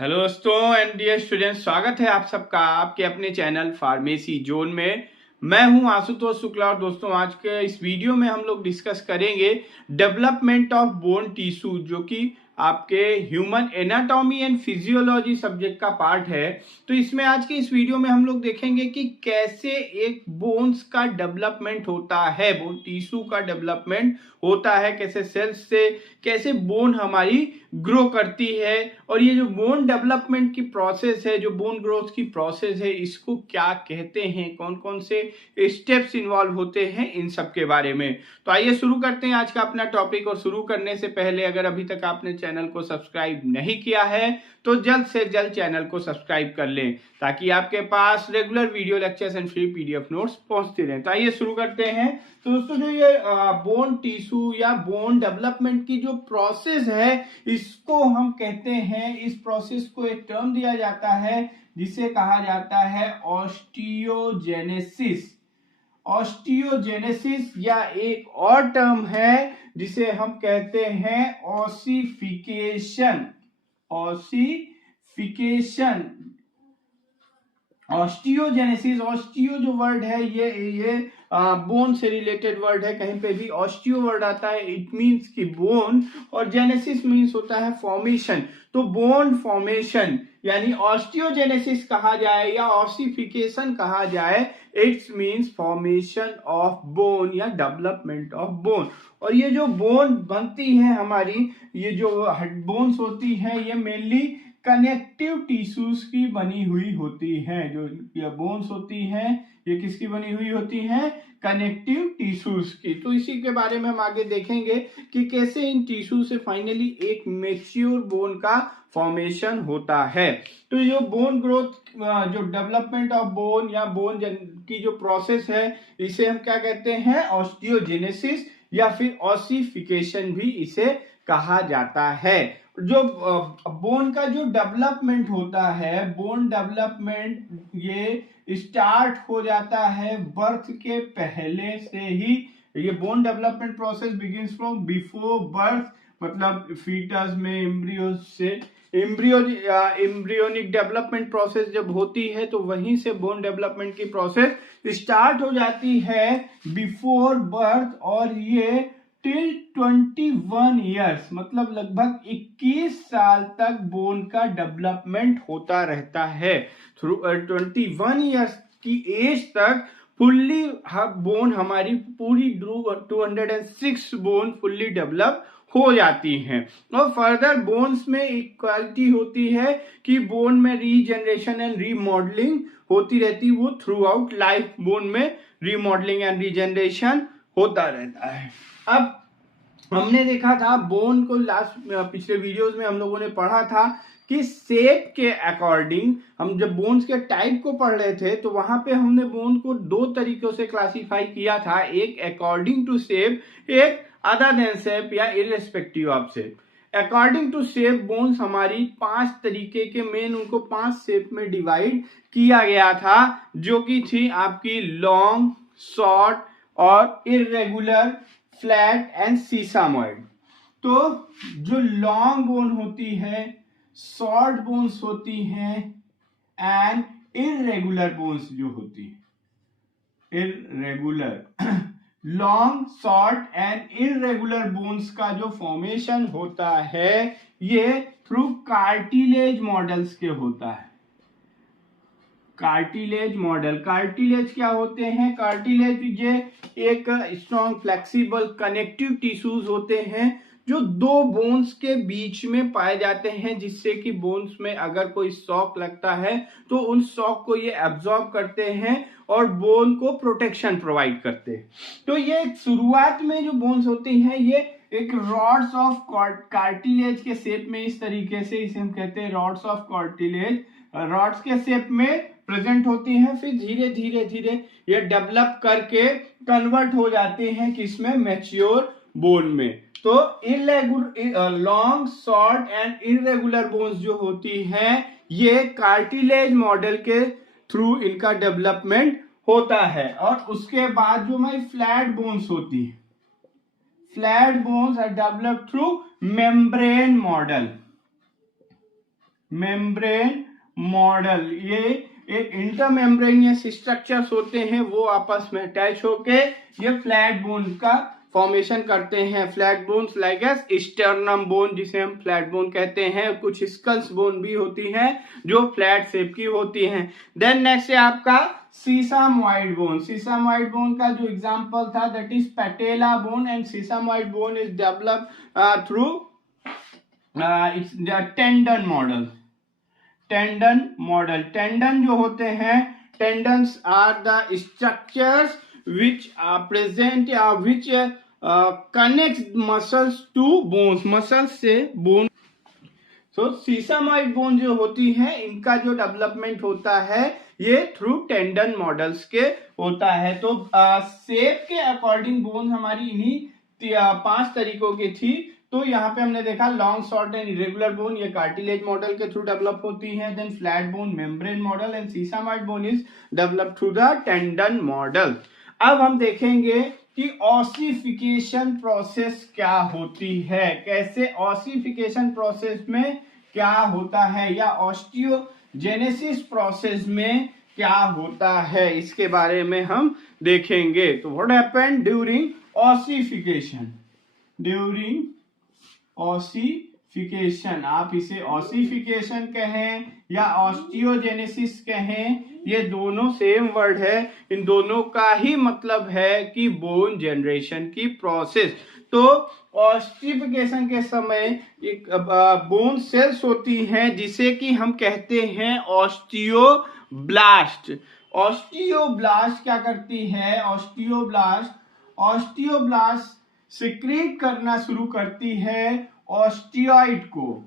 Hello दोस्तों and dear students, स्वागत है आप सबका आपके अपने चैनल फार्मेसी जोन में। मैं हूं आशुतोष शुक्ला और दोस्तों आज के इस वीडियो में हम लोग डिस्कस करेंगे डेवलपमेंट ऑफ बोन टिश्यू, जो कि आपके human anatomy and physiology subject का पार्ट है। तो इसमें आज के इस वीडियो में हम लोग देखेंगे कि कैसे एक बोन्स का डेवलपमेंट होता है, बोन टिश्यू का डेवलपमेंट होता है, कैसे सेल्स से कैसे बोन हमारी ग्रो करती है, और ये जो बोन डेवलपमेंट की प्रोसेस है, जो बोन ग्रोथ की प्रोसेस है, इसको क्या कहते हैं, कौन कौन से स्टेप्स इन्वॉल्व होते हैं, इन सब के बारे में। तो आइए शुरू करते हैं आज का अपना टॉपिक। और शुरू करने से पहले अगर अभी तक आपने चैनल को सब्सक्राइब नहीं किया है तो जल्द से जल्द चैनल को सब्सक्राइब कर लें, ताकि आपके पास regular video lectures and free PDF notes पहुंचते रहें। तो आइए शुरू करते हैं। तो दोस्तों जो ये बोन टिश्यू या बोन डेवलपमेंट की जो प्रोसेस है, इसको हम कहते हैं, इस प्रोसेस को एक टर्म दिया जाता है जिसे कहा जाता है ऑस्टियोजेनेसिस। ऑस्टियोजेनेसिस या एक और टर्म है जिसे हम कहते हैं ऑसिफिकेशन। ऑसिफिकेशन, ऑस्टियोजेनेसिस, ऑस्टियो जो वर्ड है ये बोन से रिलेटेड वर्ड है। कहीं पे भी ऑस्टियो वर्ड आता है इट मींस कि बोन, और जेनेसिस मींस होता है फॉर्मेशन। तो बोन फॉर्मेशन यानी ऑस्टियोजेनेसिस कहा जाए या ऑसिफिकेशन कहा जाए, it's means formation of bone या डेवलपमेंट ऑफ बोन। और ये जो बोन बनती है हमारी, ये जो बोन्स होती है, ये मेनली कनेक्टिव टिश्यूज की बनी हुई होती हैं। जो ये बोन्स होती हैं ये किसकी बनी हुई होती हैं? कनेक्टिव टिश्यूज की। तो इसी के बारे में हम आगे देखेंगे कि कैसे इन टिश्यू से फाइनली एक मैच्योर बोन का फॉर्मेशन होता है। तो जो बोन ग्रोथ, जो डेवलपमेंट ऑफ बोन या बोन की जो प्रोसेस है, इसे हम क्या कहते हैं? ऑस्टियोजेनेसिस या फिर ऑसिफिकेशन भी इसे कहा जाता है। जो बोन का जो डेवलपमेंट होता है, बोन डेवलपमेंट ये स्टार्ट हो जाता है बर्थ के पहले से ही। ये bone development process begins from before birth, मतलब फीटस में एम्ब्रियो से एम्ब्रियोनिक डेवलपमेंट प्रोसेस जब होती है तो वहीं से बोन डेवलपमेंट की प्रोसेस स्टार्ट हो जाती है बिफोर बर्थ, और ये टिल 21 ईयर्स, मतलब लगभग 21 साल तक बोन का डेवलपमेंट होता रहता है। थ्रू 21 ईयर्स की एज तक फुल्ली बोन हमारी पूरी 206 बोन फुल्ली डेवलप हो जाती हैं। और फर्दर बोन्स में एक क्वालिटी होती है कि बोन में रीजनरेशन एंड रीमॉडलिंग होती रहती, वो थ्रू आउट लाइफ बोन में रीमॉडलिंग एंड रीजनरेशन होता रहता है। अब हमने देखा था बोन को पिछले वीडियोस में हम लोगों ने पढ़ा था कि शेप के अकॉर्डिंग, हम जब बोन्स के टाइप को पढ़ रहे थे तो वहां पे हमने बोन को दो तरीकों से क्लासिफाई किया था, एक अकॉर्डिंग टू शेप, एक अदर देन शेप या irrespective of shape. According to shape bones हमारी 5 तरीके के, मेन उनको 5 शेप में डिवाइड किया गया था, जो कि थी आपकी लॉन्ग, शॉर्ट और इररेगुलर, फ्लैट एंड सीसामॉइड। तो जो लॉन्ग बोन होती है, शॉर्ट बोन्स होती हैं एंड इररेगुलर बोन्स जो होती है, irregular long, short and irregular bones का जो फॉर्मेशन होता है ये थ्रू कार्टिलेज मॉडल्स के होता है। कार्टिलेज मॉडल, कार्टिलेज क्या होते हैं? कार्टिलेज ये एक स्ट्रॉन्ग फ्लेक्सिबल कनेक्टिव टिश्यूज होते हैं जो दो बोन्स के बीच में पाए जाते हैं, जिससे कि बोन्स में अगर कोई शॉक लगता है तो उन शॉक को ये एब्जॉर्ब करते हैं और बोन को प्रोटेक्शन प्रोवाइड करते हैं। तो ये शुरुआत में जो बोन्स होती हैं ये एक रॉड्स ऑफ कार्टिलेज के शेप में, इस तरीके से इसे हम कहते हैं रॉड्स ऑफ कार्टिलेज, रॉड्स के शेप में प्रेजेंट होती हैं। फिर धीरे धीरे धीरे ये डेवलप करके कन्वर्ट हो जाते हैं किसमें? मैच्योर बोन में। तो irregular, long, short and irregular bones जो होती हैं ये कार्टिलेज मॉडल के थ्रू इनका डेवलपमेंट होता है। और उसके बाद जो हमारी फ्लैट बोन्स होती है, flat bones are developed through membrane model. Membrane model, ये एक इंटरमेम्ब्रेनियस स्ट्रक्चर्स होते हैं, वो आपस में अटैच होके ये फ्लैट बोन का फॉर्मेशन करते हैं। Flat bones like S sternum bone, जिसे हम फ्लैट बोन कहते हैं, कुछ स्कल्स बोन भी होती हैं जो फ्लैट शेप की होती हैं। देन नेक्स्ट है आपका सीसामॉइड बोन। सीसामॉइड बोन का जो एग्जांपल था that is patella bone, and sesamoid bone is developed through its tendon model. Tendon model, tendon जो होते हैं, tendons are the structures which are present which connects muscles to bones, muscles से bone। so सीसामॉइड bone जो होती है, इनका जो development होता है ये थ्रू टेंडन मॉडल्स के होता है। तो शेप के अकॉर्डिंग बोन हमारी इन्हीं 5 तरीकों की थी। तो यहाँ पे हमने देखा long, short and irregular bone, ये कार्टिलेज मॉडल के थ्रू डेवलप होती है। Then flat bone membrane model, and sesamoid bone is develop through the tendon model. अब हम देखेंगे कि ऑसिफिकेशन प्रोसेस क्या होती है, कैसे ऑसिफिकेशन प्रोसेस में क्या होता है, या ऑस्टियोजेनेसिस प्रोसेस में क्या होता है, इसके बारे में हम देखेंगे। तो what happened during ossification, during ossification, आप इसे ऑसिफिकेशन कहें या ऑस्टियोजेनेसिस कहें, ये दोनों सेम वर्ड है। इन दोनों का ही मतलब है कि बोन जनरेशन की प्रोसेस। तो ऑस्टिफिकेशन के समय एक बोन सेल्स होती हैं जिसे कि हम कहते हैं ऑस्टियोब्लास्ट। ऑस्टियोब्लास्ट क्या करती है, ऑस्टियोब्लास्ट सिक्रीट करना शुरू करती है ऑस्टियोइड को।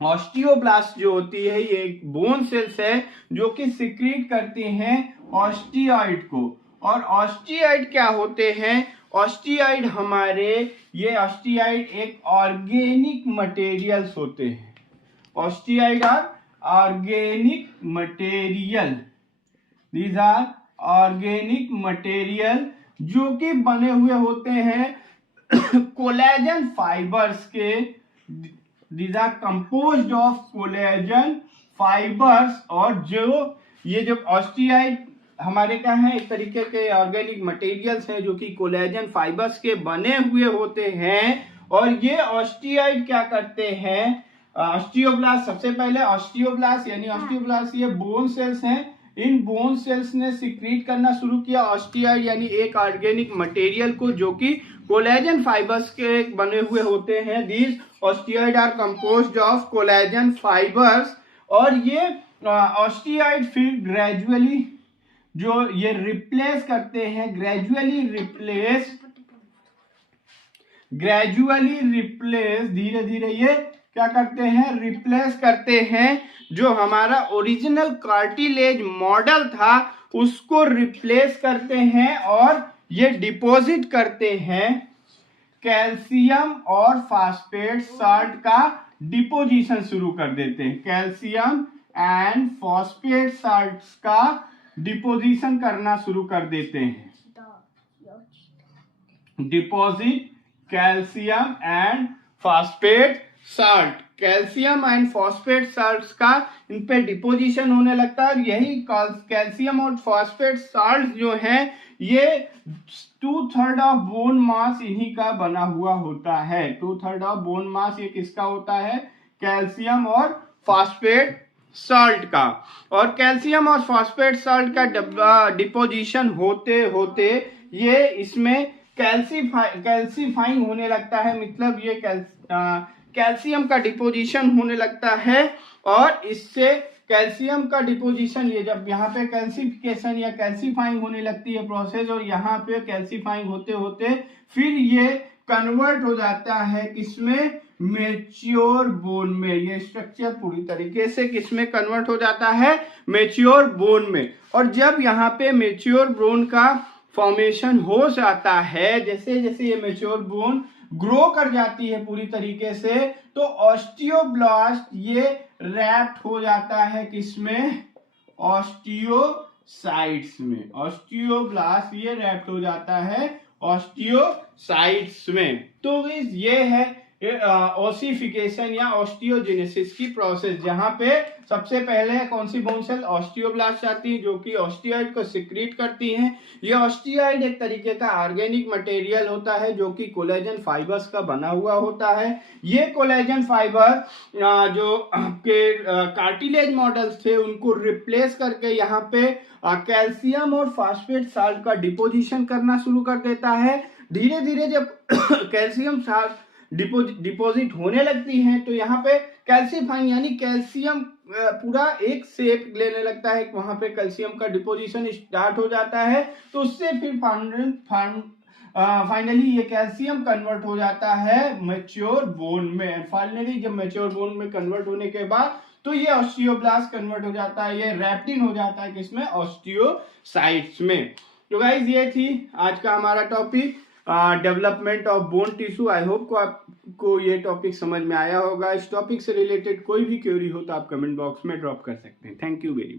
ऑस्टियोब्लास्ट जो होती है ये एक बोन सेल्स है जो कि सिक्रीट करती हैं ऑस्टियोइड को। और ऑस्टियोइड क्या होते हैं, ऑस्टियोइड ये ऑस्टियोइड एक ऑर्गेनिक मटेरियल्स होते हैं। Osteoid are organic material, these are organic material जो कि बने हुए होते हैं कोलेजन फाइबर्स के। These are composed of collagen fibers। और ये जब ऑस्टियोइड हमारे क्या है, एक तरीके के ऑर्गेनिक मटेरियल्स हैं जो कि कोलेजन फाइबर्स के बने हुए होते हैं। और ये ऑस्टियोइड क्या करते हैं, ऑस्टियोब्लास्ट, सबसे पहले ऑस्टियोब्लास्ट ये बोन सेल्स हैं। इन बोन सेल्स ने सिक्रीट करना शुरू किया ऑस्टियोइड यानी एक ऑर्गेनिक मटेरियल को जो कि कोलेजन फाइबर्स के बने हुए होते हैं। These osteoid are composed of collagen fibres. और ये ऑस्टियोइड फिर ग्रेजुअली जो ये रिप्लेस करते हैं, ग्रेजुअली रिप्लेस धीरे धीरे ये क्या करते हैं, रिप्लेस करते हैं। जो हमारा ओरिजिनल कार्टिलेज मॉडल था उसको रिप्लेस करते हैं और ये डिपॉजिट करते हैं कैल्शियम और फास्फेट साल्ट का डिपोजिशन शुरू कर देते हैं। कैल्शियम एंड फॉस्फेट साल्ट्स का डिपोजिशन करना शुरू कर देते हैं। Deposit calcium and phosphate salt, calcium and phosphate salts का इन पे डिपोजिशन होने लगता है। और यही कैल्शियम और फॉस्फेट साल्ट जो हैं ये 2/3 ऑफ बोन मास इन्हीं का बना हुआ होता है। 2/3 ऑफ बोन मास ये किसका होता है, कैल्शियम और फॉस्फेट साल्ट का। और कैल्शियम और फॉस्फेट साल्ट का डिपोजिशन होते होते ये इसमें कैल्सीफाइंग होने लगता है, मतलब ये कैल्शियम का डिपोजिशन होने लगता है। और इससे कैल्शियम का डिपोजिशन, ये जब यहाँ पे कैल्सिफिकेशन या कैल्सीफाइंग होने लगती है प्रोसेस, और यहाँ पे कैल्सीफाइंग होते होते फिर ये कन्वर्ट हो जाता है किसमें, मैच्योर बोन में। ये स्ट्रक्चर पूरी तरीके से किसमें कन्वर्ट हो जाता है, मैच्योर बोन में। और जब यहाँ पे मैच्योर बोन का फॉर्मेशन हो जाता है, जैसे जैसे ये मैच्योर बोन ग्रो कर जाती है पूरी तरीके से, तो ऑस्टियोब्लास्ट ये रैप्ट हो जाता है किसमें, ऑस्टियोसाइट्स में। ऑस्टियोब्लास्ट ये रैप्ट हो जाता है ऑस्टियोसाइट्स में। तो ये है ओसिफिकेशन या ऑस्टियोजेनेसिस की प्रोसेस, जहां पे सबसे पहले कौन सी बोन सेल ऑस्टियोब्लास्ट आती है जो कि ऑस्टियॉइड को सिक्रीट करती हैं। ये ऑस्टियॉइड एक तरीके का ऑर्गेनिक मटेरियल होता है जो कि कोलेजन फाइबर्स का बना हुआ होता है। ये कोलेजन फाइबर जो आपके कार्टिलेज मॉडल्स थे उनको रिप्लेस करके यहाँ पे कैल्शियम और फास्फेट साल्ट का डिपोजिशन करना शुरू कर देता है। धीरे धीरे जब कैल्शियम साल्ट डिपोजिट होने लगती हैं तो यहाँ पे कैल्सीफाइंग यानी कैल्शियम पूरा एक शेप लेने लगता है, वहां पे कैल्शियम का डिपोजिशन स्टार्ट हो जाता है। तो उससे फिर फाइनली ये कैल्शियम कन्वर्ट हो जाता है मैच्योर बोन में। फाइनली जब मैच्योर बोन में कन्वर्ट होने के बाद तो ये ऑस्टियोब्लास्ट कन्वर्ट हो जाता है, ये रैप्टिन हो जाता है किसमें, ऑस्टियोसाइट्स में। तो गाइज ये थी आज का हमारा topic development of bone tissue. I hope को आपको ये टॉपिक समझ में आया होगा। इस टॉपिक से रिलेटेड कोई भी क्वेरी हो तो आप कमेंट बॉक्स में ड्रॉप कर सकते हैं। Thank you very much.